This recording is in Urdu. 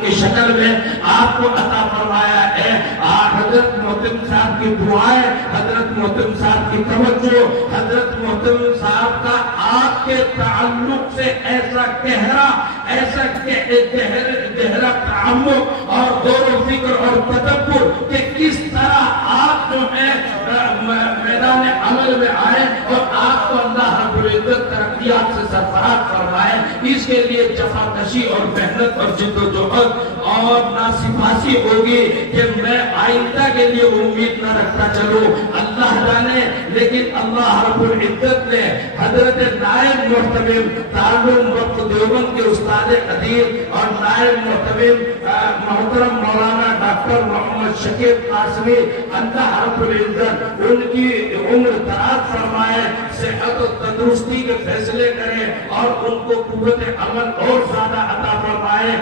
کی شکل میں آپ کو عطا فرمایا ہے۔ حضرت محترم صاحب کی دعائیں، حضرت محترم صاحب کی توجہ، حضرت محترم صاحب کا آپ کے تعلق سے ایسا گہرا تعمق اور غور و فکر اور تدبر کہ کس طرح آپ جو ہے میدان عمل میں آئے اور آپ کو اللہ رب العزت ترقیات سے سرفراز فرمائے، اس کے لیے جفاکشی اور محنت اور جد و جہد اور ناسپاسی ہوگی کہ میں آئندہ کے لیے امید نہ رکھتا چلوں، اللہ جانے۔ لیکن اللہ رب العزت نے حضرت نائب محتمم دارالعلوم وقف دیوبند کے استاد قدیر اور نائب محتمم محترم مولانا ڈاکٹر محمد شکیب قاسمی، اللہ رب العزت ان کی عمر دراز فرمائے، صحت و تندرستی کے فیصلے کرے اور ان کو قوت عمل اور زیادہ عطا فرمائے۔